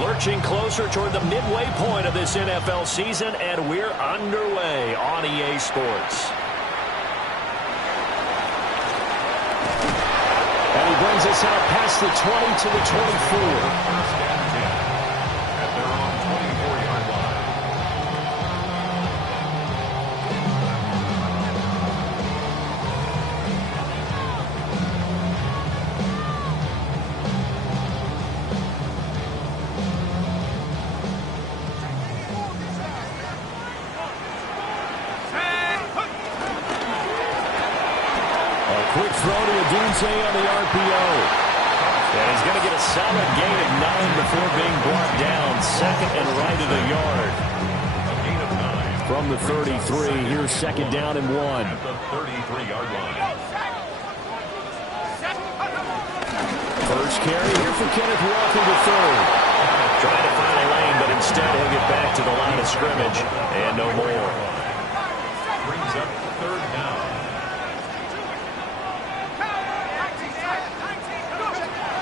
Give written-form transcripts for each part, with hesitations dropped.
Lurching closer toward the midway point of this NFL season, and we're underway on EA Sports. And he brings us out past the 20 to the 24. Quick throw to Odunze on the RPO. And he's going to get a solid gain of 9 before being brought down. Second and right of the yard. From the 33, here's second down and 1. At the 33-yard line. First carry here for Kenneth Walker to third. Trying to find a lane, but instead he'll get back to the line of scrimmage. And no more. Brings up third down.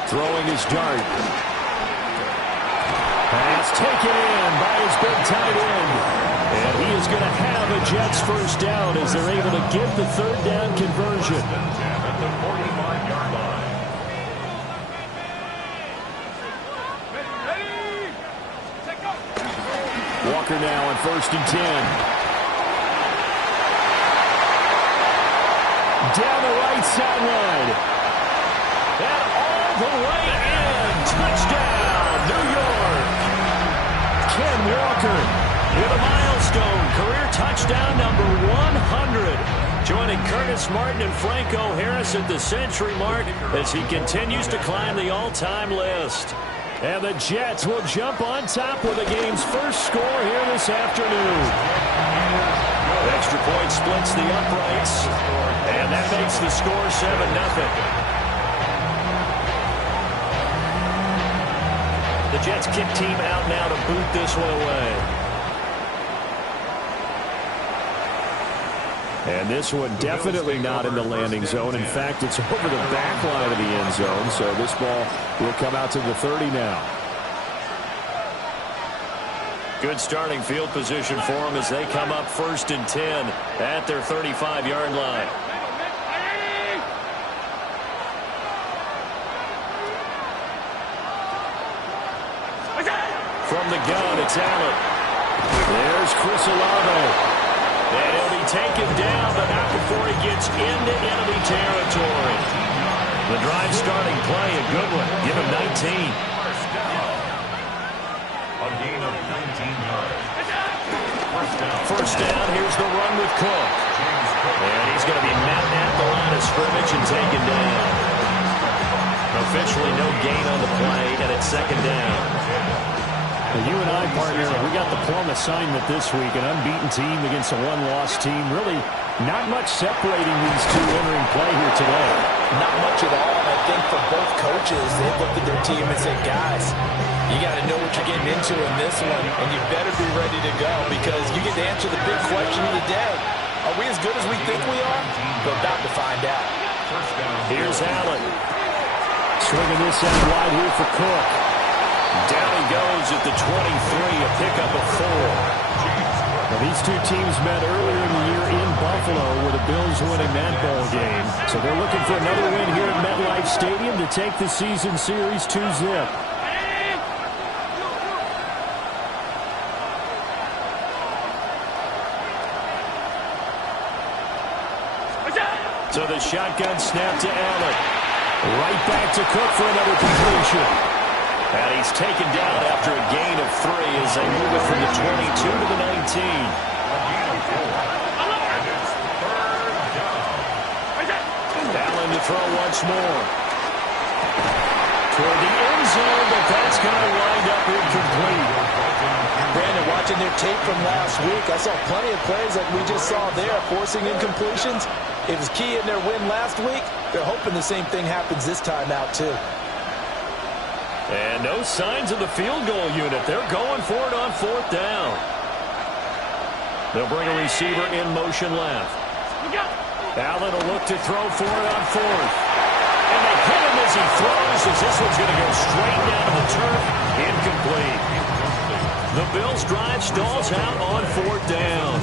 Throwing his dart. Pass taken in by his big tight end. And he is going to have a Jets first down as they're able to get the third down conversion. At the 45-yard line. Walker now on first and 10. Down the right sideline. And all the way in. Touchdown, New York. Ken Walker with a milestone. Career touchdown number 100. Joining Curtis Martin and Franco Harris at the century mark as he continues to climb the all-time list. And the Jets will jump on top with the game's first score here this afternoon. Extra point splits the uprights. And that makes the score 7-0. The Jets kick team out now to boot this one away. And this one definitely not in the landing zone. In fact, it's over the back line of the end zone. So this ball will come out to the 30 now. Good starting field position for them as they come up first and 10 at their 35-yard line. From the gun, it's Allen. There's Chris Olave. And he'll be taken down, but not before he gets into enemy territory. The drive starting play, a good one. Give him 19. A gain of 19 yards. First down, here's the run with Cook. And he's going to be met at the line of scrimmage and taken down. Officially no gain on the play, and it's second down. You and I, partner, we got the plum assignment this week, an unbeaten team against a one-loss team. Really not much separating these two entering play here today. Not much at all, and I think for both coaches, they've looked at their team and said, guys, you got to know what you're getting into in this one, and you better be ready to go because you get to answer the big question of the day. Are we as good as we think we are? We're about to find out. Here's Allen. Swinging this out wide here for Cook. Down he goes at the 23, a pickup of 4. Now, these two teams met earlier in the year in Buffalo with the Bills winning that ball game. So they're looking for another win here at MetLife Stadium to take the season series 2-zip. So the shotgun snap to Allen. Right back to Cook for another completion. And he's taken down after a gain of 3 as they move it from the 22 to the 19. Allen to throw once more. Toward the end zone, but that's going to wind up incomplete. Brandon, watching their tape from last week, I saw plenty of plays like we just saw there, forcing incompletions. It was key in their win last week. They're hoping the same thing happens this time out, too. And no signs of the field goal unit. They're going for it on 4th down. They'll bring a receiver in motion left. Allen will look to throw for it on 4th. And they hit him as he throws as this one's going to go straight down to the turf. Incomplete. Bills drive stalls out on 4th down.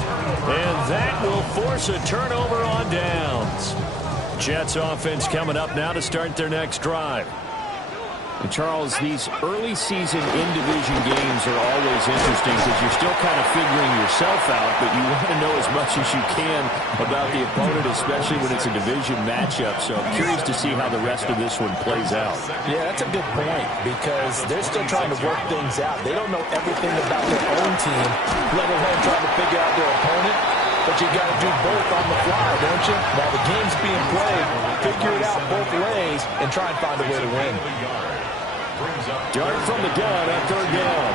And that will force a turnover on downs. Jets offense coming up now to start their next drive. And Charles, these early season in-division games are always interesting because you're still kind of figuring yourself out, but you want to know as much as you can about the opponent, especially when it's a division matchup. So I'm curious to see how the rest of this one plays out. Yeah, that's a good point because they're still trying to work things out. They don't know everything about their own team, let alone trying to figure out their opponent. But you got to do both on the fly, don't you? While the game's being played, figure it out both ways and try and find a way to win. Dart from the gun at 3rd down.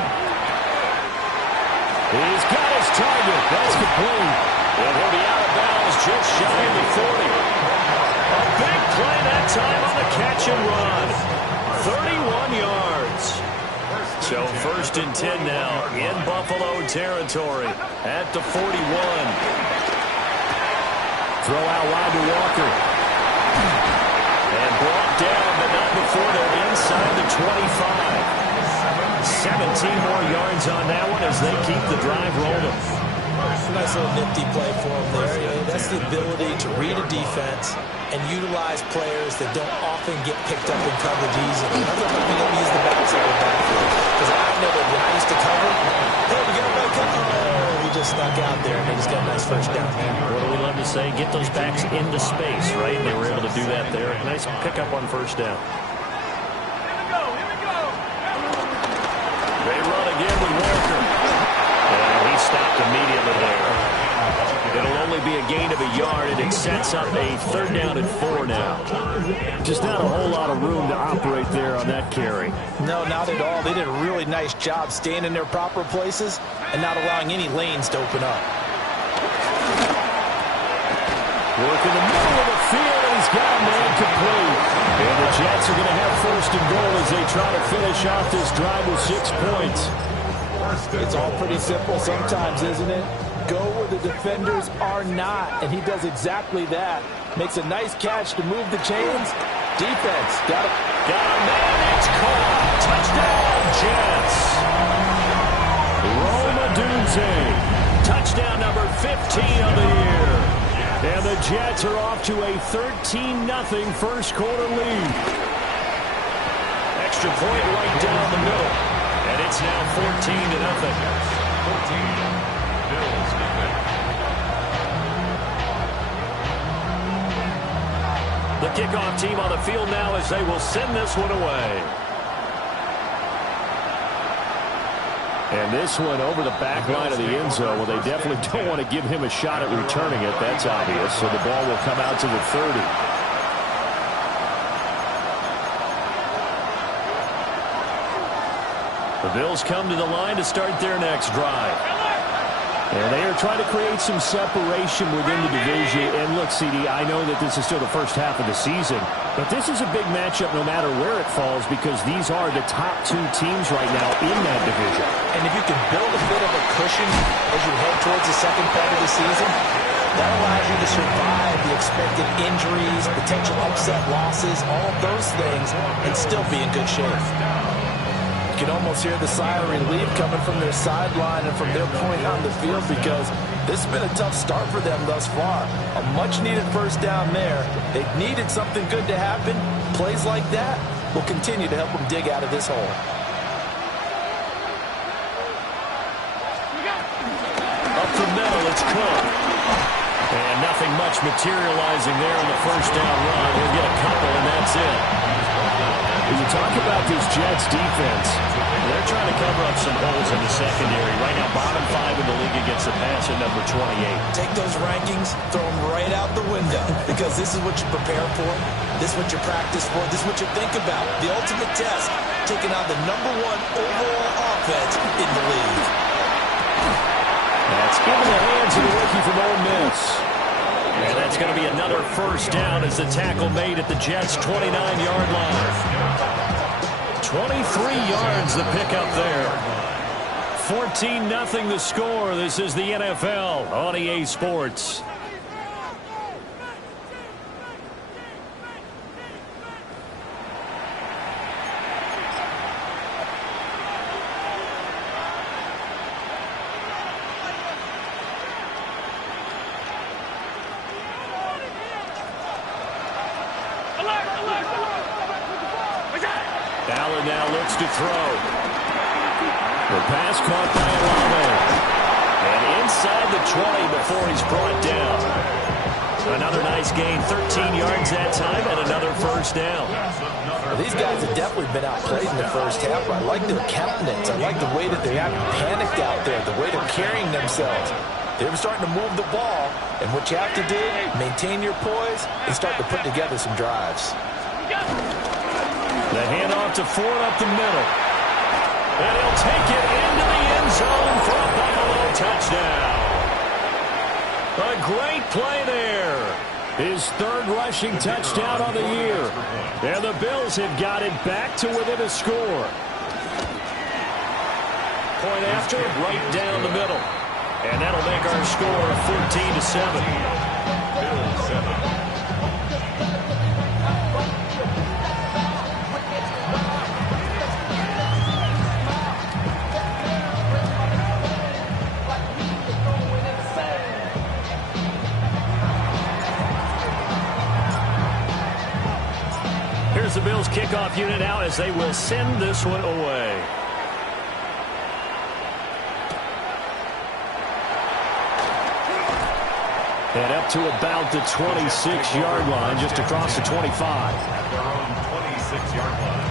He's got his target. That's complete. And he'll be out of bounds just shy of the 40. A big play that time on the catch and run. 31 yards. So 1st and 10 now in Buffalo territory at the 41. Throw out wide to Walker. And brought down, but not before they're inside the 25. 17 more yards on that one as they keep the drive rolling. Nice little nifty play for them there. That's the ability to read a defense and utilize players that don't often get picked up in coverage easily. I'm not going to use the backside of the backfield because I know that when I used to cover, hey, we got a back cover. Oh, he just snuck out there and they just got a nice first down. What do we love to say? Get those backs into space, right? They were able to do that there. Nice pickup on 1st down. They run again with Walker. And he stopped immediately there. It'll only be a gain of a yard, and it sets up a 3rd down and 4 now. Just not a whole lot of room to operate there on that carry. No, not at all. They did a really nice job staying in their proper places and not allowing any lanes to open up. Work in the middle of the field, and he's got a man complete. And the Jets are going to have 1st and goal as they try to finish off this drive with 6 points. It's all pretty simple sometimes, isn't it? Go where the defenders are not, and he does exactly that. Makes a nice catch to move the chains. Defense, got a man, it's caught. Touchdown, Jets. Rome Odunze, touchdown number 15 of the year. And the Jets are off to a 13-0 first quarter lead. Extra point right down the middle. And it's now 14-0. 14. Bills defense. The kickoff team on the field now as they will send this one away. And this one over the back line of the end zone. Well, they definitely don't want to give him a shot at returning it. That's obvious. So the ball will come out to the 30. The Bills come to the line to start their next drive. And they are trying to create some separation within the division. And look, CD, I know that this is still the first half of the season, but this is a big matchup no matter where it falls because these are the top 2 teams right now in that division. And if you can build a bit of a cushion as you head towards the second part of the season, that allows you to survive the expected injuries, potential upset losses, all of those things, and still be in good shape. You can almost hear the sigh of relief coming from their sideline and from their point on the field because this has been a tough start for them thus far. A much-needed first down there. They've needed something good to happen. Plays like that will continue to help them dig out of this hole. Up the middle, it's Cook. And nothing much materializing there on the first down run. We'll get a couple, and that's it. When you talk about this Jets defense, they're trying to cover up some holes in the secondary. Right now, bottom 5 in the league against the pass at number 28. Take those rankings, throw them right out the window because this is what you prepare for. This is what you practice for. This is what you think about. The ultimate test, taking on the number 1 overall offense in the league. That's in the hands of the rookie from Ole Miss. And that's going to be another first down as the tackle made at the Jets' 29-yard line. 23 yards the pickup there. 14-0 the score. This is the NFL on EA Sports. to throw. The pass caught by Olave. And inside the 20 before he's brought down. Another nice gain, 13 yards that time, and another first down. Well, these guys have definitely been outplayed in the first half, but I like their countenance. I like the way that they're not panicked out there, the way they're carrying themselves. They're starting to move the ball, and what you have to do, maintain your poise and start to put together some drives. The handoff to Ford up the middle. And he'll take it into the end zone for a Buffalo touchdown. A great play there. His third rushing touchdown on the year. And the Bills have got it back to within a score. Point after, right down the middle. And that'll make our score 14-7. Bills 7. Here's the Bills kickoff unit out as they will send this one away. And up to about the 26-yard line, just across the 25. At their own 26-yard line.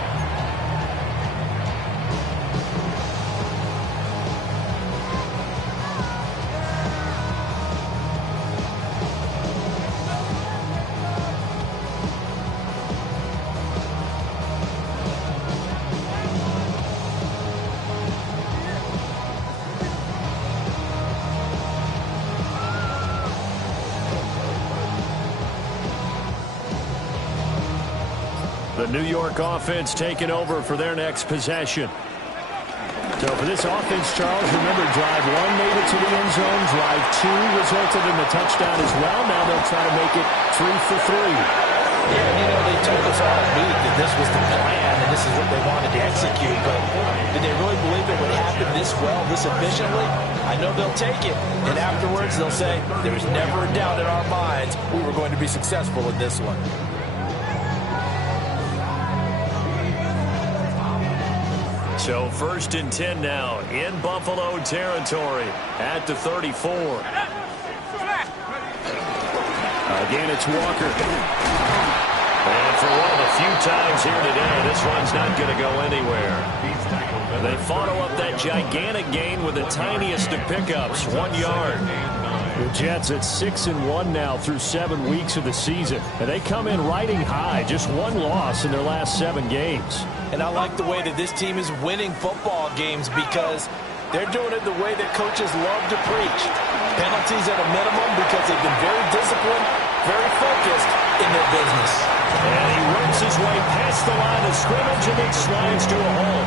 The New York offense taking over for their next possession. So for this offense, Charles, remember drive 1 made it to the end zone. Drive 2 resulted in the touchdown as well. Now they'll try to make it 3 for 3. Yeah, you know, they told us all week that this was the plan and this is what they wanted to execute, but did they really believe it would happen this well, this efficiently? I know they'll take it, and afterwards they'll say, there was never a doubt in our minds we were going to be successful in this one. So 1st and 10 now in Buffalo territory at the 34. Again, it's Walker. And for one of the few times here today, this one's not going to go anywhere. They follow up that gigantic gain with the tiniest of pickups, 1 yard. The Jets at 6-1 now through 7 weeks of the season. And they come in riding high, just 1 loss in their last 7 games. And I like the way that this team is winning football games because they're doing it the way that coaches love to preach. Penalties at a minimum because they've been very disciplined, very focused in their business. And he works his way past the line of scrimmage and then slides to a hole.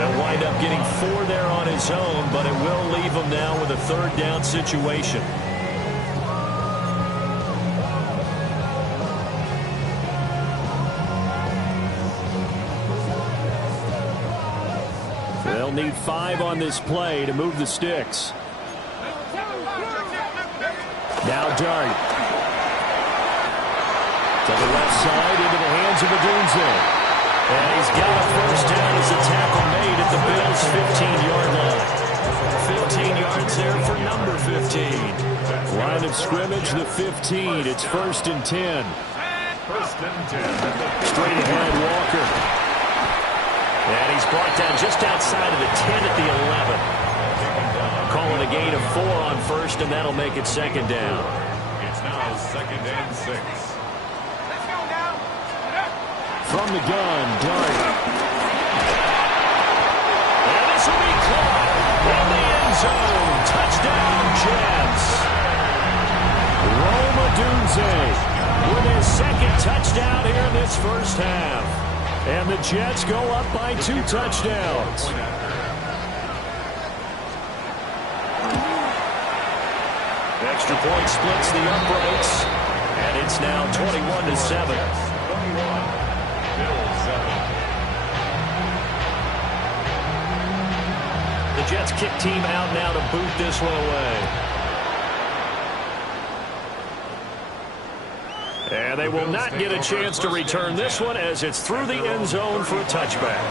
He'll wind up getting 4 there on his own, but it will leave him now with a 3rd down situation. They'll need 5 on this play to move the sticks. Now Dart. To the left side into the hands of Odunze. And he's got a first down as a tackle made at the Bills' 15-yard line. 15 yards there for number 15. Line of scrimmage, the 15. It's 1st and 10. 1st and 10. Straight ahead, Walker. And he's brought down just outside of the 10 at the 11. Calling a gain of 4 on 1st, and that'll make it 2nd down. It's now 2nd and 6. From the gun, Dart. And this will be caught in the end zone. Touchdown, Jets. Rome Odunze with his 2nd touchdown here in this first half. And the Jets go up by 2 touchdowns. Extra point splits the uprights. And it's now 21-7. The Jets kick team out now to boot this one away. And they will not get a chance to return this one as it's through the end zone for a touchback.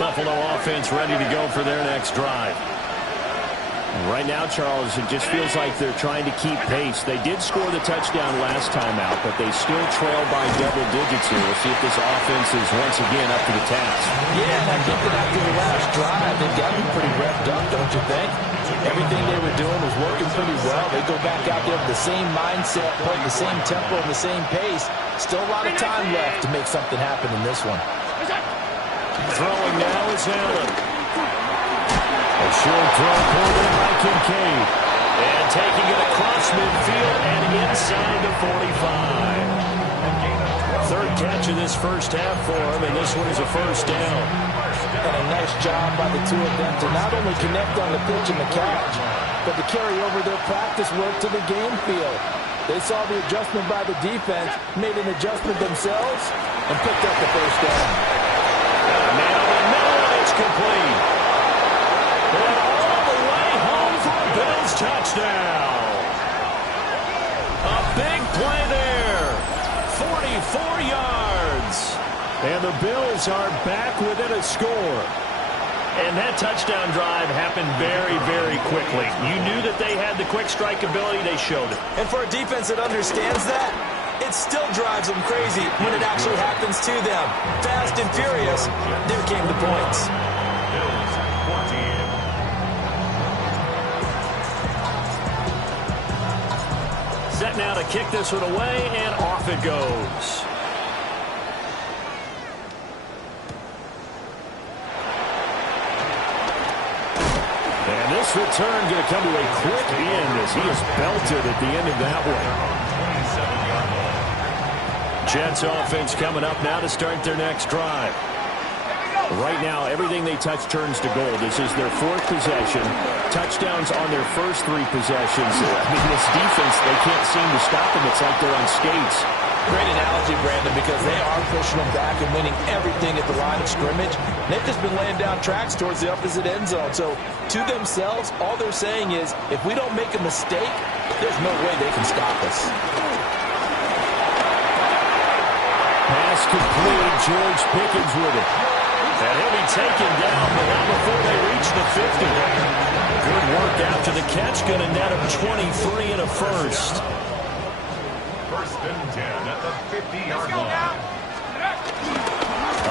Buffalo offense ready to go for their next drive. Right now, Charles, it just feels like they're trying to keep pace. They did score the touchdown last time out, but they still trail by double digits here. We'll see if this offense is once again up to the task. Yeah, and I think that after the last drive, they've got to be pretty revved up, don't you think? Everything they were doing was working pretty well. They go back out there with the same mindset, playing the same tempo and the same pace. Still a lot of time left to make something happen in this one. Throwing now is Allen. A short throw pulled in by Kincaid. And taking it across midfield and inside the 45. Third catch of this first half for him, and this one is a first down. And a nice job by the two of them to not only connect on the pitch and the catch, but to carry over their practice work to the game field. They saw the adjustment by the defense, made an adjustment themselves, and picked up the first down. Man on the middle, and it's complete. And all the way home for a Bills touchdown. A big play there. 44 yards. And the Bills are back within a score. And that touchdown drive happened very, very quickly. You knew that they had the quick strike ability. They showed it. And for a defense that understands that, it still drives them crazy when it actually happens to them. Fast and furious, there came the points. Bills 14. Set now to kick this one away, and off it goes. And this return going to come to a quick end as he is belted at the end of that one. Jets offense coming up now to start their next drive. Right now, everything they touch turns to gold. This is their fourth possession. Touchdowns on their first three possessions. I mean, this defense, they can't seem to stop them. It's like they're on skates. Great analogy, Brandon, because they are pushing them back and winning everything at the line of scrimmage. They've just been laying down tracks towards the opposite end zone. So, to themselves, all they're saying is, if we don't make a mistake, there's no way they can stop us. Pass complete. George Pickens with it. And he'll be taken down, but not before they reach the 50. Good work after the catch. Going to net him 23 and a first. First and 10 at the 50-yard line.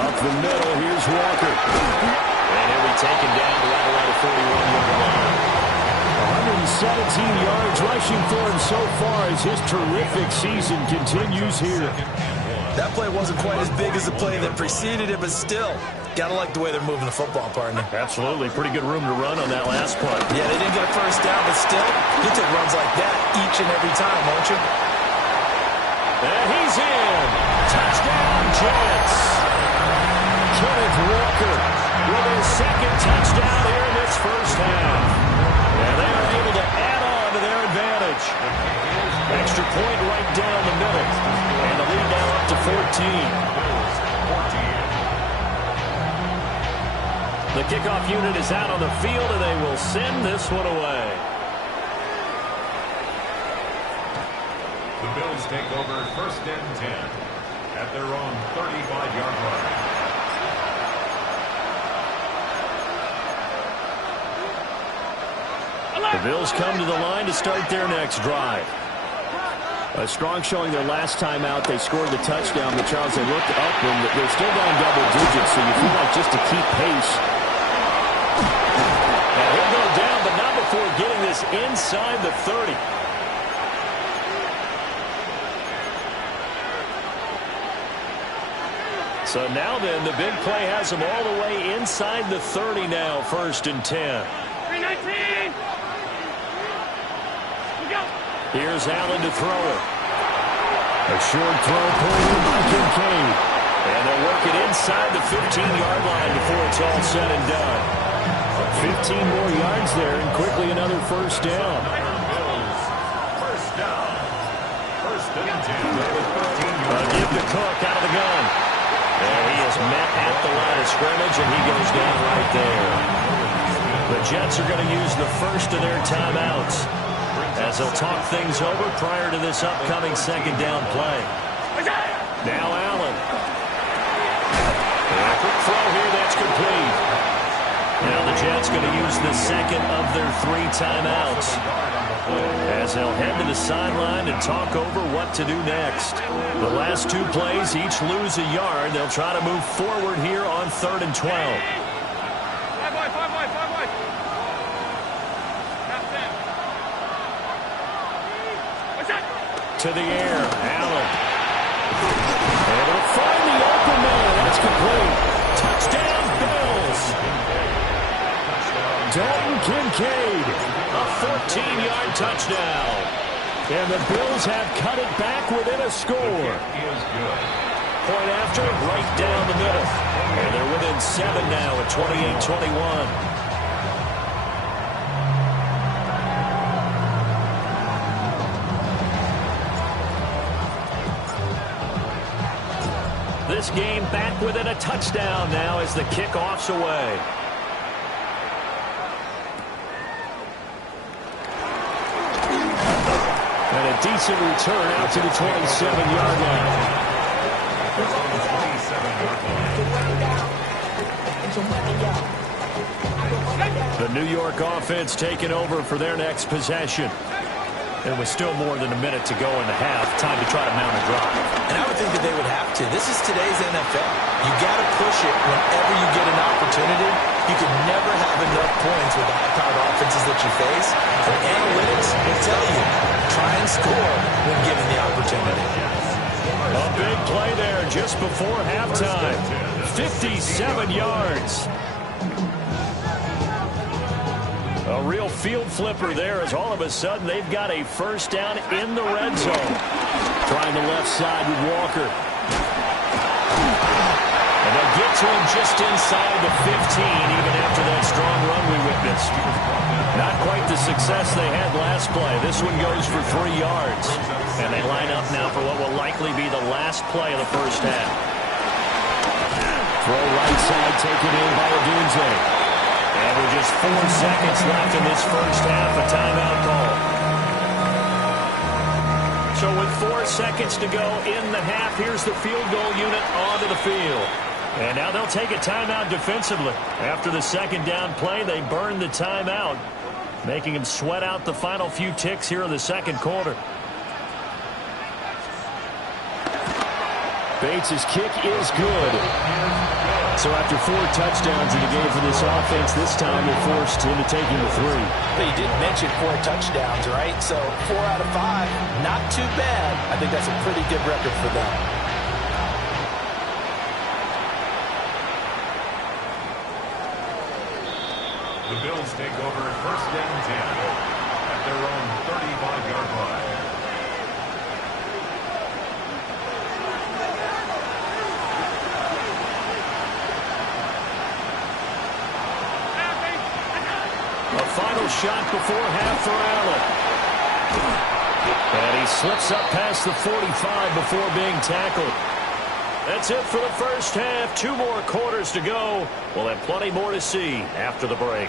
Up the middle, here's Walker. And he'll be taken down right around the 41-yard line. 117 yards rushing for him so far as his terrific season continues here. That play wasn't quite as big as the play that preceded it, but still, gotta like the way they're moving the football, partner. Absolutely. Pretty good room to run on that last play. Yeah, they didn't get a first down, but still, you take runs like that each and every time, won't you? And he's in. Touchdown, Jets. Kenneth Walker with his second touchdown here in this first half. And they are able to add on to their advantage. Extra point right down the middle. And the lead now up to 14. The kickoff unit is out on the field, and they will send this one away. The Bills take over first and 10 at their own 35-yard line. The Bills come to the line to start their next drive. A strong showing their last time out. They scored the touchdown, but Charles, they looked up and they're still down double digits, so you feel like just to keep pace. And he'll go down, but not before getting this inside the 30. So now then, the big play has them all the way inside the 30 now, first and 10. 319. Here's Allen to throw it. A short throw pulled in by Kincaid. And they'll work it inside the 15-yard line before it's all said and done. 15 more yards there, and quickly another first down. Bills, first down. First and 10 at the 13-yard line. Give the Cook out of the gun. And he is met at the line of scrimmage, and he goes down right there. The Jets are going to use the first of their timeouts as they'll talk things over prior to this upcoming second down play. Now Allen. And a quick throw here that's complete. Jets going to use the second of their 3 timeouts as they'll head to the sideline and talk over what to do next. The last 2 plays, each lose a yard. They'll try to move forward here on 3rd and 12. To the air, Allen. And it'll find the open man. That's complete. Touchdown, Bills. Dalton Kincaid, a 14-yard touchdown. And the Bills have cut it back within a score. Point after, right down the middle. And they're within 7 now at 28-21. This game back within a touchdown now as the kickoff's away. And a decent return out to the 27-yard line. The New York offense taking over for their next possession. There was still more than a minute to go in the half. Time to try to mount a drive. And I would think that they would have to. This is today's NFL. You got to push it whenever you get an opportunity. You can never have enough points with the high-powered offenses that you face. And analytics will tell you, try and score when given the opportunity. A big play there just before halftime. 57 yards. A real field flipper there as all of a sudden they've got a first down in the red zone. Trying the left side with Walker. And they'll get to him just inside the 15 even after that strong run we witnessed. Not quite the success they had last play. This one goes for 3 yards. And they line up now for what will likely be the last play of the first half. Throw right side taken in by Odunze. And with just 4 seconds left in this first half, a timeout call. So with 4 seconds to go in the half, here's the field goal unit onto the field. And now they'll take a timeout defensively. After the second down play, they burn the timeout, making them sweat out the final few ticks here in the second quarter. Bates' kick is good. So after 4 touchdowns in the game for this offense, this time they're forced into taking the 3. But you didn't mention 4 touchdowns, right? So 4 out of 5, not too bad. I think that's a pretty good record for them. The Bills take over at 1st and 10 at their own 35-yard line. Final shot before half for Allen. And he slips up past the 45 before being tackled. That's it for the first half. 2 more quarters to go. We'll have plenty more to see after the break.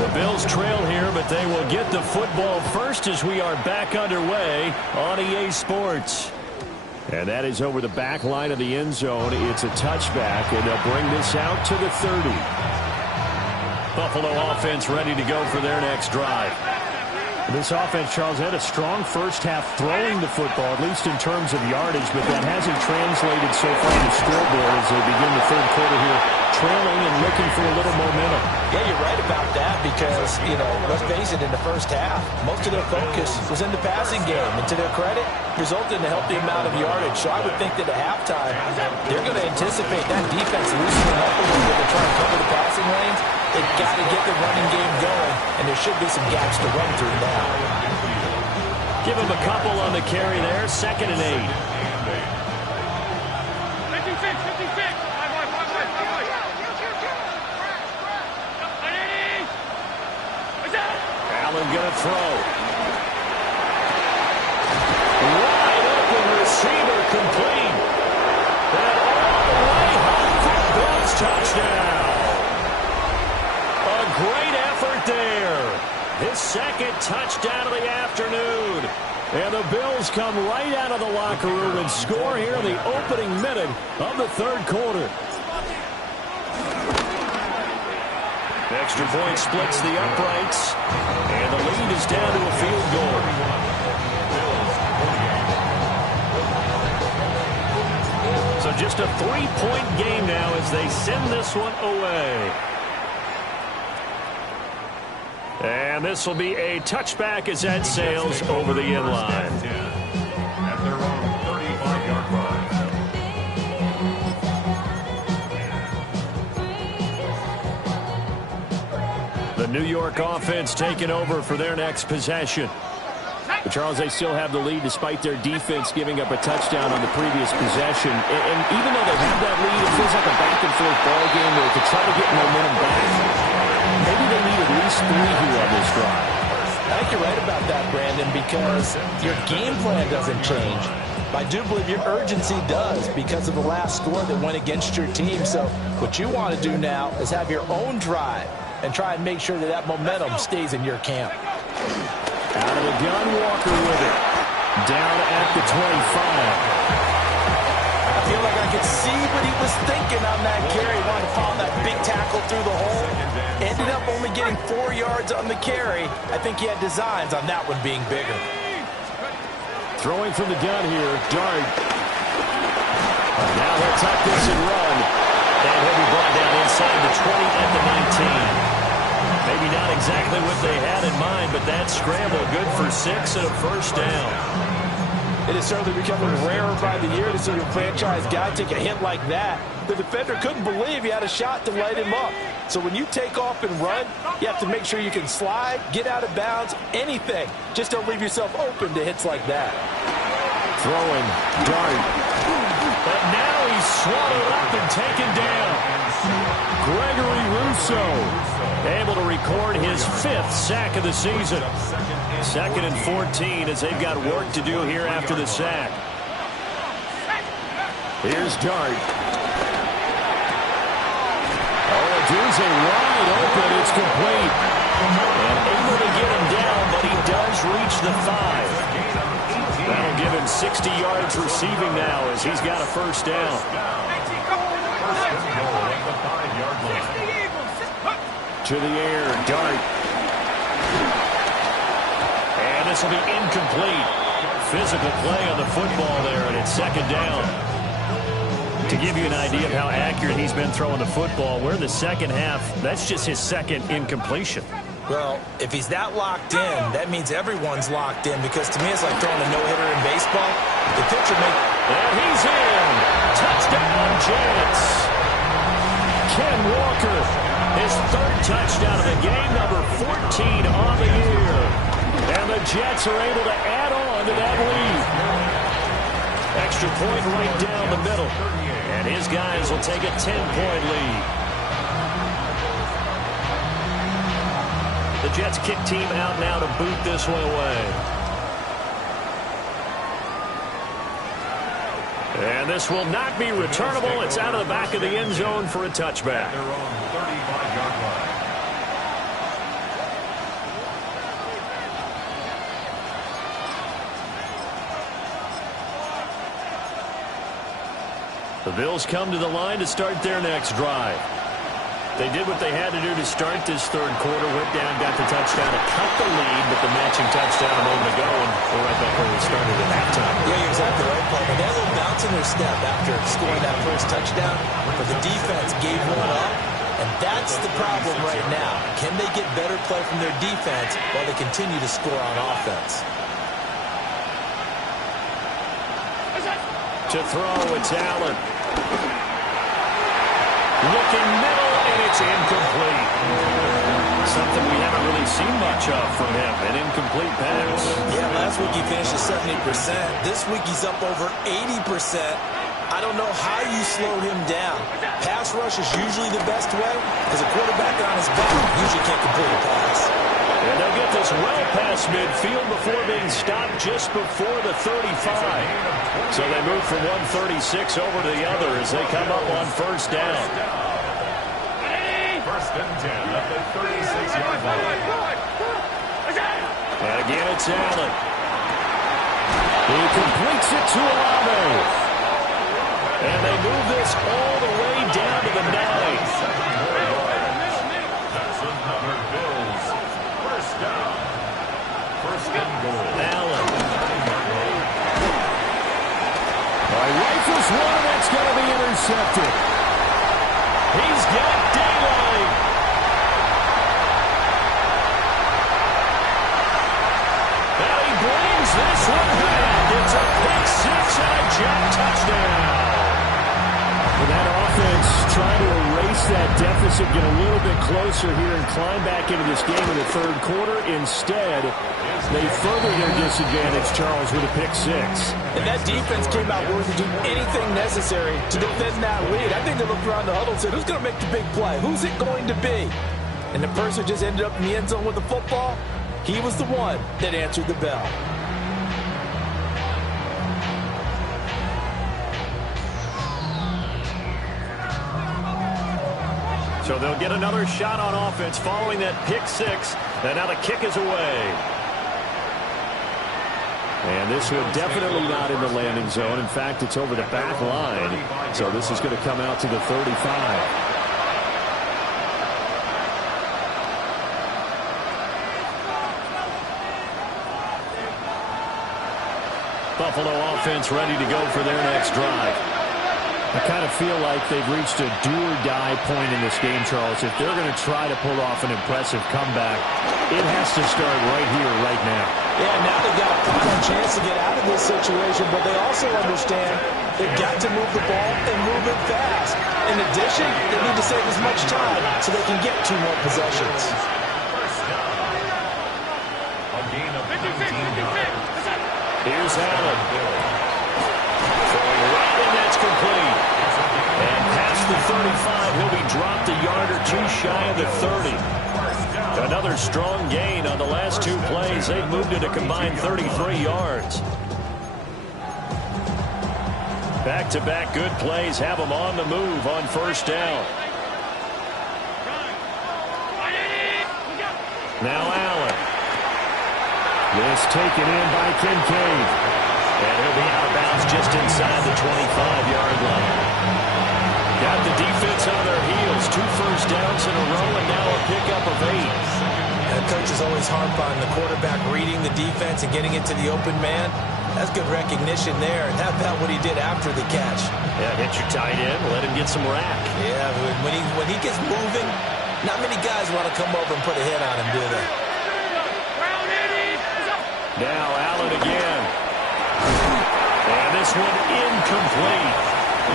The Bills trail here, but they will get the football first as we are back underway on EA Sports. And that is over the back line of the end zone. It's a touchback, and they'll bring this out to the 30. Buffalo offense ready to go for their next drive. This offense, Charles, had a strong first half throwing the football, at least in terms of yardage, but that hasn't translated so far to the scoreboard as they begin the third quarter here, trailing and looking for a little momentum. Yeah, you're right about that because, let's face it, in the first half, most of their focus was in the passing game. And to their credit, resulted in a healthy amount of yardage. So I would think that at halftime, they're going to anticipate that defense loosening up a little bit to try and cover the passing lanes. They've got to get the running game going, and there should be some gaps to run through now. Give him a couple on the carry there, 2nd and 8. 56. Allen gonna throw. Wide open receiver complete. And all the way home for a Bills touchdown. A great effort there. His second touchdown of the afternoon. And the Bills come right out of the locker room and score here in the opening minute of the third quarter. Extra point splits the uprights, and the lead is down to a field goal. So just a 3-point game now as they send this one away. And this will be a touchback as that sails over the end line. At their own 35-yard line. The New York offense taking over for their next possession. But Charles, they still have the lead despite their defense giving up a touchdown on the previous possession. And even though they have that lead, it feels like a back-and-forth ball game where to try to get momentum back, maybe they need at least 3 here on this drive. I think you're right about that, Brandon, because your game plan doesn't change. I do believe your urgency does because of the last score that went against your team. So what you want to do now is have your own drive and try and make sure that that momentum stays in your camp. Out of the gun, Walker with it. Down at the 25. I feel like I could see what he was thinking on that carry. Wanted to follow that big tackle through the hole. Ended up only getting 4 yards on the carry. I think he had designs on that one being bigger. Throwing from the gun here, Dart. Now they'll tuck this and run. And he'll be brought down inside the 20 at the 19. Maybe not exactly what they had in mind, but that scramble good for 6 and a first down. It is certainly becoming rarer by the year to see your franchise guy take a hit like that. The defender couldn't believe he had a shot to light him up. So when you take off and run, you have to make sure you can slide, get out of bounds, anything. Just don't leave yourself open to hits like that. Throwing, Dart. But now he's swallowed up and taken down. Gregory Rousseau able to record his 5th sack of the season. 2nd and 14 as they've got work to do here after the sack. Here's Dart. Odunze wide open. It's complete. And able to get him down, but he does reach the 5. That'll give him 60 yards receiving now as he's got a first down. To the air, Dart. And this will be incomplete. Physical play on the football there, and it's 2nd down. To give you an idea of how accurate he's been throwing the football, we're in the second half. That's just his 2nd incompletion. Well, if he's that locked in, that means everyone's locked in, because to me it's like throwing a no-hitter in baseball. The pitcher And he's in. Touchdown, Jets. Ken Walker, his 3rd touchdown of the game, number 14 on the year. And the Jets are able to add on to that lead. Extra point right down the middle. And his guys will take a 10-point lead. The Jets kick team out now to boot this one away. And this will not be returnable. It's out of the back of the end zone for a touchback. Their own 35-yard line. The Bills come to the line to start their next drive. They did what they had to do to start this third quarter. Went down, got the touchdown to cut the lead, but the matching touchdown a moment ago, and we're right back where we started at halftime. Yeah, you're exactly right, Paul. They had a little bounce in their step after scoring that first touchdown, but the defense gave one up, and that's the problem right now. Can they get better play from their defense while they continue to score on offense? To throw, it's Allen. Looking middle, and it's incomplete. Something we haven't really seen much of from him, an incomplete pass. Yeah, last week he finished at 70%. This week he's up over 80%. I don't know how you slow him down. Pass rush is usually the best way, because a quarterback on his back usually can't complete a pass. And they'll get this well past midfield before being stopped just before the 35. So they move from 136 over to the other as they come up on first down. 1st and 10 at the 36-yard line. it's Allen. He completes it to Olave. And they move this all the way down to the 9. That's another Bills. First down. First and goal. Allen. Rifles one, that's going to be intercepted. He's got daylight. And he brings this one back. It's a pick six and a jet touchdown. And that offense trying to erase that deficit, get a little bit closer here and climb back into this game in the third quarter. Instead, they further their disadvantage, Charles, with a pick six. And that defense came out willing to do anything necessary to defend that lead. I think they looked around the huddle and said, who's going to make the big play? Who's it going to be? And the person just ended up in the end zone with the football. He was the one that answered the bell. So they'll get another shot on offense following that pick six. And now the kick is away. And this one definitely not in the landing zone. In fact, it's over the back line. So this is going to come out to the 35. Buffalo offense ready to go for their next drive. I kind of feel like they've reached a do-or-die point in this game, Charles. If they're going to try to pull off an impressive comeback, it has to start right here, right now. Yeah, now they've got a final chance to get out of this situation, but they also understand they've got to move the ball and move it fast. In addition, they need to save as much time so they can get 2 more possessions. First down. A gain of 15 yards. Here's Allen. Throwing right, and that's complete. And past the 35, he'll be dropped a yard or 2 shy of the 30. Another strong gain on the last 2 plays. They've moved it a combined 33 yards. Back-to-back good plays have them on the move on first down. Now Allen. This taken in by Kincaid. And he'll be out of bounds just inside the 25-yard line. Got the defense on their heels. 2 first downs in a row and now a pickup of 8. And the coach is always harp on the quarterback reading the defense and getting into the open man. That's good recognition there. And how about what he did after the catch? Yeah, hit your tight end, let him get some rack. Yeah, when he gets moving, not many guys want to come over and put a hit on him, do they? Now Allen again. And this one incomplete.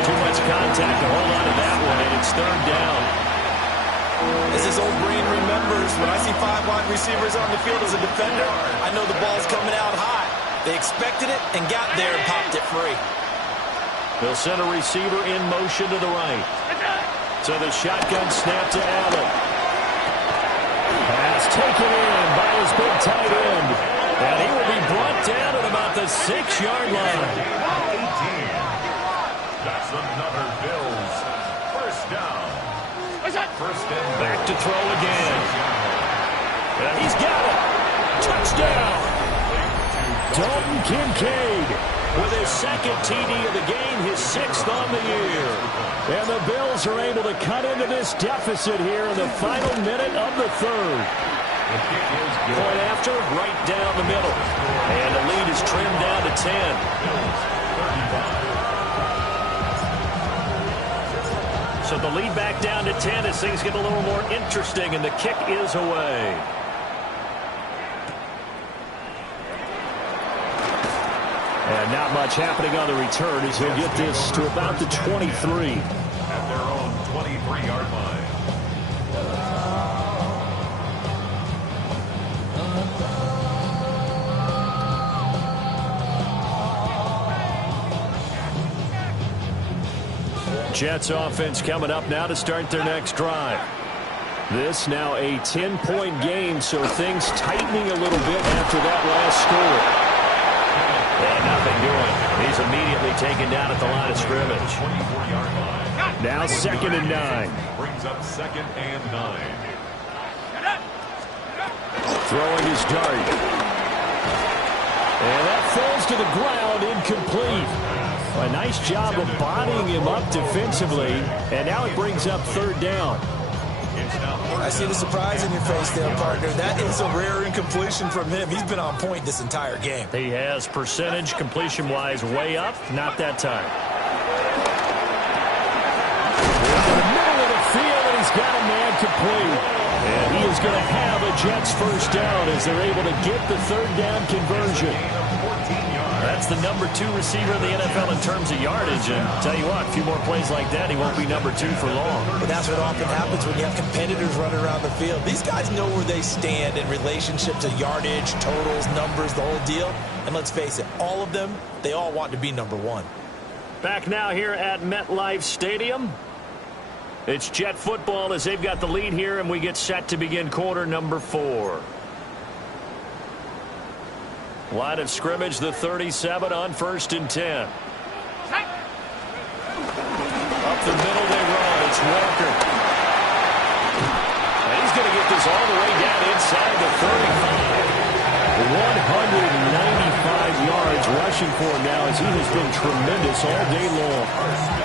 Too much contact to hold on to that one, and it's third down. As his old brain remembers, when I see 5 wide receivers on the field as a defender, I know the ball's coming out high. They expected it and got there and popped it free. They'll send a receiver in motion to the right. So the shotgun snap to Allen. Pass taken in by his big tight end. And he will be brought down at about the 6-yard line. 18. That's another Bills. First down. First and Back to throw again. And he's got it. Touchdown. Dalton Kincaid with his second TD of the game, his 6th on the year. And the Bills are able to cut into this deficit here in the final minute of the third. Point after, right down the middle. And the lead is trimmed down to 10. So the lead back down to 10 as things get a little more interesting, and the kick is away. And not much happening on the return as he'll get this to about the 23. At their own 23-yard line. Jets offense coming up now to start their next drive. This now a 10-point game, so things tightening a little bit after that last score. And nothing doing. He's immediately taken down at the line of scrimmage. 24-yard line. Now 2nd and 9. Brings up 2nd and 9. Throwing his dart. And that falls to the ground, incomplete. A nice job of bodying him up defensively, and now it brings up third down. I see the surprise in your face there, partner. That is a rare incompletion from him. He's been on point this entire game. He has percentage completion-wise way up, not that time. Into the middle of the field, and he's got a man complete. And he is going to have a Jets first down as they're able to get the third down conversion. That's the number 2 receiver in the NFL in terms of yardage. And tell you what, a few more plays like that, he won't be number 2 for long. But that's what often happens when you have competitors running around the field. These guys know where they stand in relationship to yardage, totals, numbers, the whole deal. And let's face it, all of them, they all want to be number 1. Back now here at MetLife Stadium. It's Jet football as they've got the lead here, and we get set to begin quarter number 4. Line of scrimmage, the 37 on 1st and 10. Up the middle they run. It's Walker. And he's going to get this all the way down inside the 35. 195 yards rushing for him now as he has been tremendous all day long.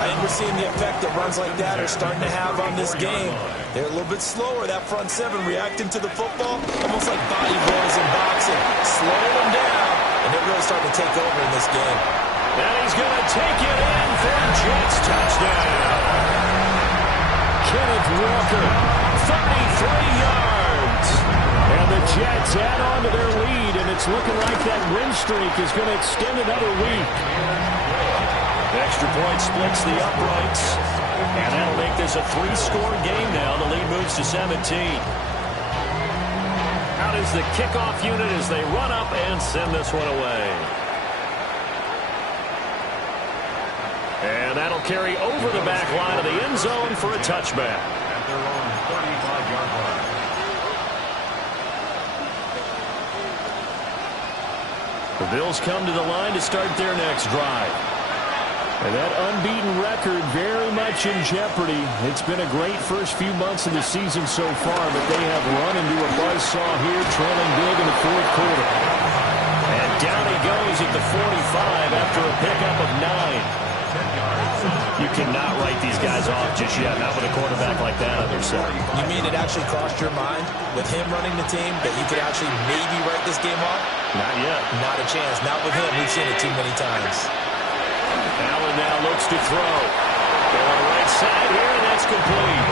I think we're seeing the effect that runs like that are starting to have on this game. They're a little bit slower, that front 7 reacting to the football, almost like body blows in boxing. Slowing them down, and they're really starting to take over in this game. And he's going to take it in for a Jets touchdown. Kenneth Walker, 33 yards. And the Jets add on to their lead, and it's looking like that win streak is going to extend another week. The extra point splits the uprights, and that'll make this a 3-score game now. The lead moves to 17. Out is the kickoff unit as they run up and send this one away. And that'll carry over the back line of the end zone for a touchback. At their own 35-yard line. The Bills come to the line to start their next drive. And that unbeaten record very much in jeopardy. It's been a great first few months of the season so far, but they have run into a buzzsaw here, trailing big in the fourth quarter. And down he goes at the 45 after a pickup of 9. You cannot write these guys off just yet, not with a quarterback like that on their side. You mean it actually crossed your mind with him running the team that you could actually maybe write this game off? Not yet. Not a chance. Not with him. We've seen it too many times. Allen now looks to throw. On the right side here, and that's complete.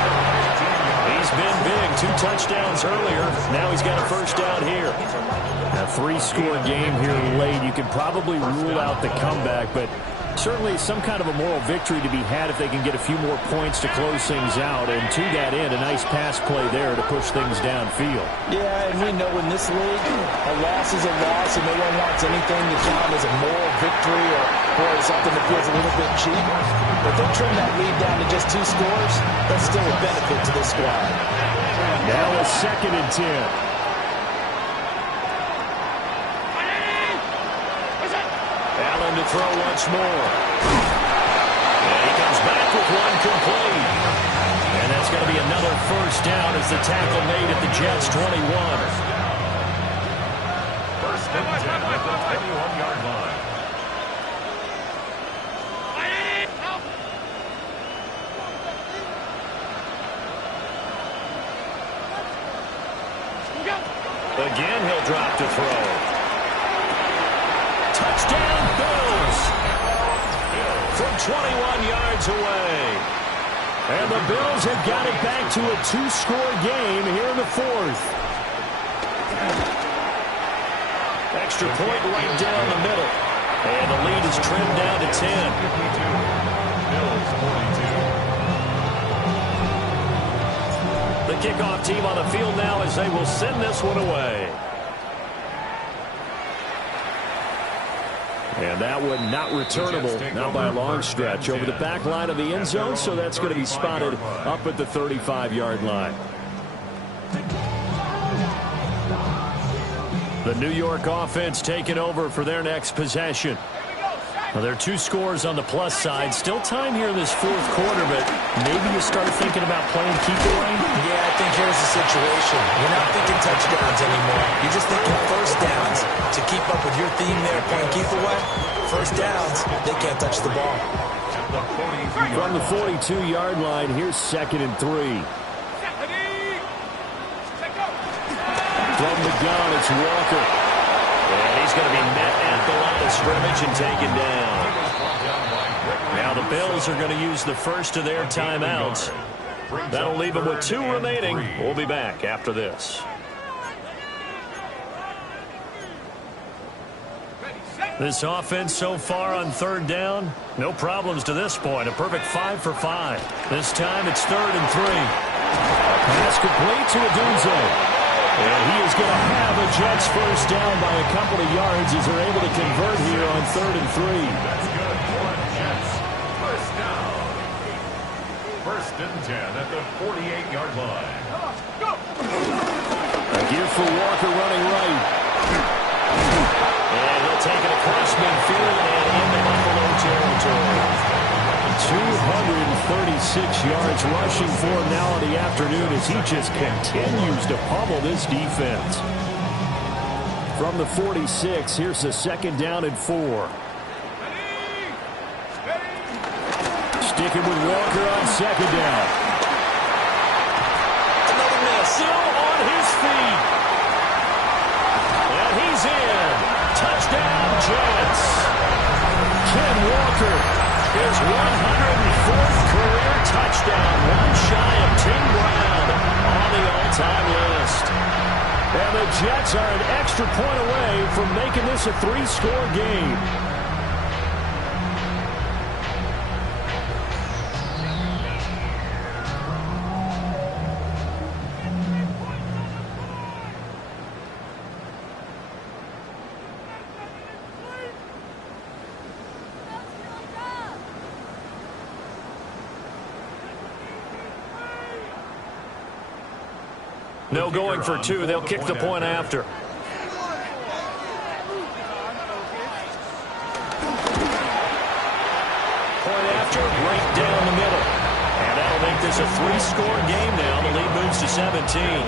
He's been big. 2 touchdowns earlier. Now he's got a first down here. A 3-score game here late. You can probably rule out the comeback, but certainly some kind of a moral victory to be had if they can get a few more points to close things out. And to that end, a nice pass play there to push things downfield. Yeah, and we know in this league, a loss is a loss, and no one wants anything to count as a moral victory or something that feels a little bit cheap. But they trim that lead down to just 2 scores. That's still a benefit to this squad. Now a 2nd and 10. Allen to throw once more. And he comes back with one complete. And that's going to be another first down as the tackle made at the Jets' 21. First and 10 at the 21-yard line. Again, he'll drop to throw. Touchdown, Bills! From 21 yards away. And the Bills have got it back to a 2-score game here in the 4th. Extra point right down the middle. And the lead is trimmed down to 10. 52. Bills 42. The kickoff team on the field now as they will send this one away. And that one not returnable, not by a long stretch, over the back line of the end zone, so that's going to be spotted up at the 35-yard line. The New York offense taking over for their next possession. Well, there are 2 scores on the plus side. Still time here in this 4th quarter, but maybe you start thinking about playing keep away. Yeah, I think here's the situation. You're not thinking touchdowns anymore. You're just thinking first downs to keep with your theme there, playing keep away, first downs, they can't touch the ball. From the 42-yard line, here's 2nd and 3. From the gun, it's Walker. And he's going to be met at the line of scrimmage and taken down. Now the Bills are going to use the first of their timeouts. That'll leave them with 2 remaining. We'll be back after this. This offense so far on 3rd down, no problems to this point. A perfect 5 for 5. This time it's 3rd and 3. Pass complete to Odunze. And he is going to have a Jets first down by a couple of yards as they're able to convert here on 3rd and 3. That's good for Jets. First down. 1st and 10 at the 48-yard line. A gear for Walker running right. And he'll take it across midfield and into Buffalo territory. 236 yards rushing for him now in the afternoon as he just continues to pummel this defense. From the 46, here's a 2nd down and 4. Sticking with Walker on 2nd down. Another miss. Still on his feet. And he's in. Touchdown, Jets. Ken Walker. His 104th career touchdown, one shy of Tim Brown on the all-time list. And the Jets are an extra point away from making this a 3-score game. No going for 2. They'll kick the point after. Point after, right down the middle. And that'll make this a 3-score game now. The lead moves to 17.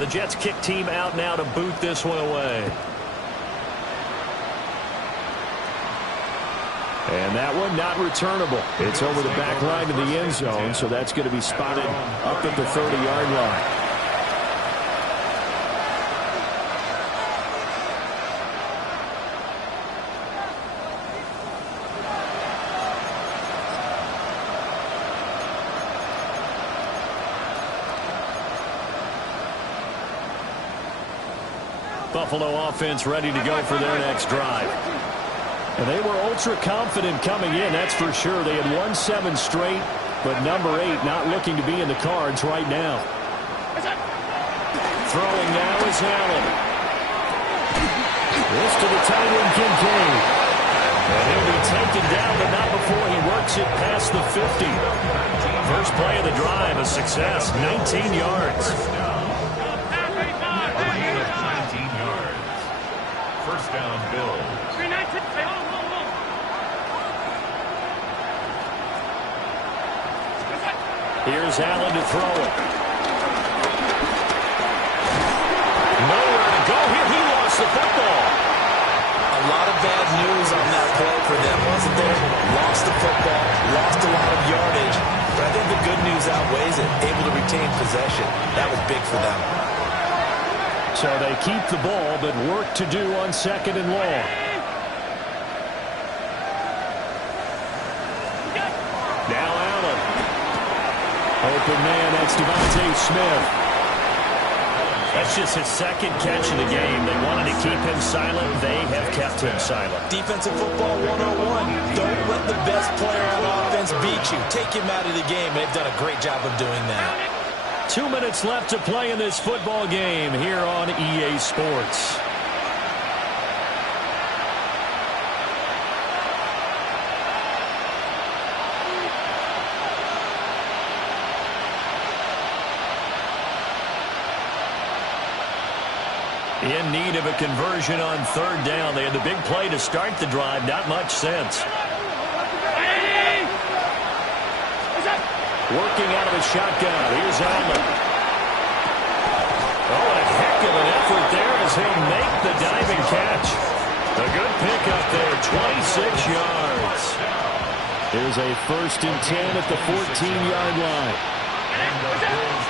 The Jets kick team out now to boot this one away. And that one not returnable. It's over the back line to the end zone, so that's going to be spotted up at the 30-yard line. Buffalo offense ready to go for their next drive. And they were ultra confident coming in, that's for sure. They had won 7 straight, but number 8 not looking to be in the cards right now. Throwing now is Allen. This to the tight end, Kincaid. And he'll be taken down, but not before he works it past the 50. First play of the drive, a success, 19 yards. First down, Bills. Here's Allen to throw it. Nowhere to go here. He lost the football. A lot of bad news on that play for them, wasn't there? Lost the football, lost a lot of yardage, but I think the good news outweighs it. Able to retain possession. That was big for them. So they keep the ball, but work to do on 2nd and long. Now Allen. Open man, that's Devontae Smith. That's just his 2nd catch of the game. They wanted to keep him silent. They have kept him silent. Defensive football 101. Don't let the best player on offense beat you. Take him out of the game. They've done a great job of doing that. 2 minutes left to play in this football game here on EA Sports. In need of a conversion on third down. They had the big play to start the drive. Not much sense. Working out of the shotgun. Here's Allen. Oh, a heck of an effort there as he'll make the diving catch. A good pickup there, 26 yards. Here's a 1st and 10 at the 14-yard line.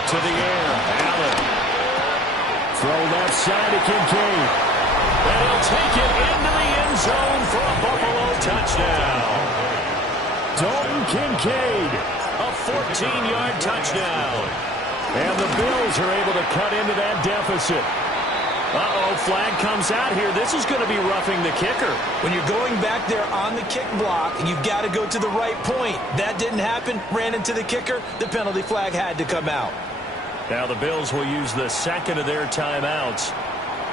To the air, Allen. Throw left side to Kincaid. And he'll take it into the end zone for a Buffalo touchdown. Dalton Kincaid, a 14-yard touchdown. And the Bills are able to cut into that deficit. Uh-oh, flag comes out here. This is going to be roughing the kicker. When you're going back there on the kick block, you've got to go to the right point. That didn't happen. Ran into the kicker. The penalty flag had to come out. Now the Bills will use the second of their timeouts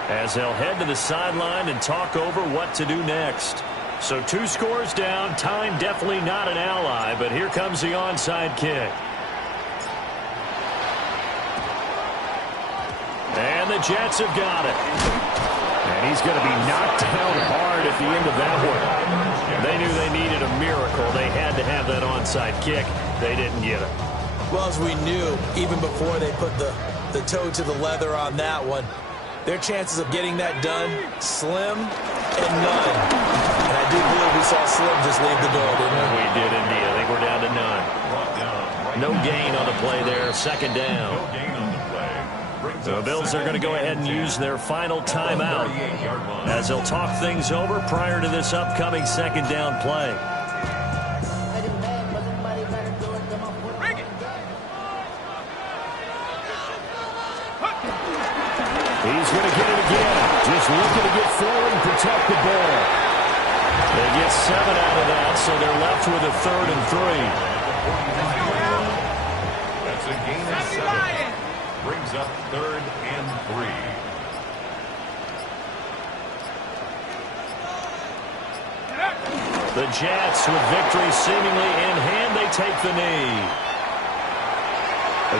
as they'll head to the sideline and talk over what to do next. So 2 scores down. Time definitely not an ally, but here comes the onside kick. And the Jets have got it. And he's going to be knocked down hard at the end of that one. They knew they needed a miracle. They had to have that onside kick. They didn't get it. Well, as we knew, even before they put the toe to the leather on that one, their chances of getting that done, slim and none. And I do believe we saw Slim just leave the door, didn't we? We did indeed. I think we're down to none. No gain on the play there. 2nd down. The Bills are going to go ahead and use their final timeout as they'll talk things over prior to this upcoming 2nd down play. He's going to get it again. Just looking to get forward and protect the ball. They get 7 out of that, so they're left with a 3rd and 3. That's a gain of 7. Brings up 3rd and 3. The Jets, with victory seemingly in hand, they take the knee.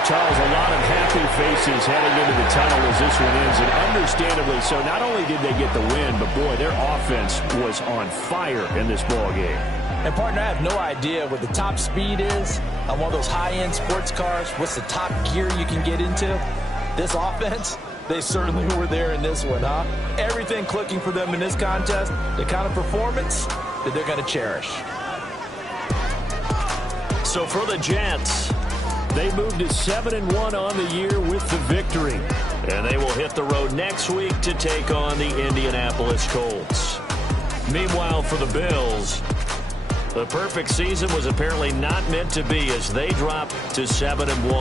Charles, a lot of happy faces heading into the tunnel as this one ends, and understandably so. Not only did they get the win, but boy, their offense was on fire in this ball game. And, partner, I have no idea what the top speed is on one of those high-end sports cars. What's the top gear you can get into? This offense, they certainly were there in this one, huh? Everything clicking for them in this contest, the kind of performance that they're going to cherish. So for the Jets, they moved to 7-1 on the year with the victory. And they will hit the road next week to take on the Indianapolis Colts. Meanwhile, for the Bills, the perfect season was apparently not meant to be as they dropped to 7-1.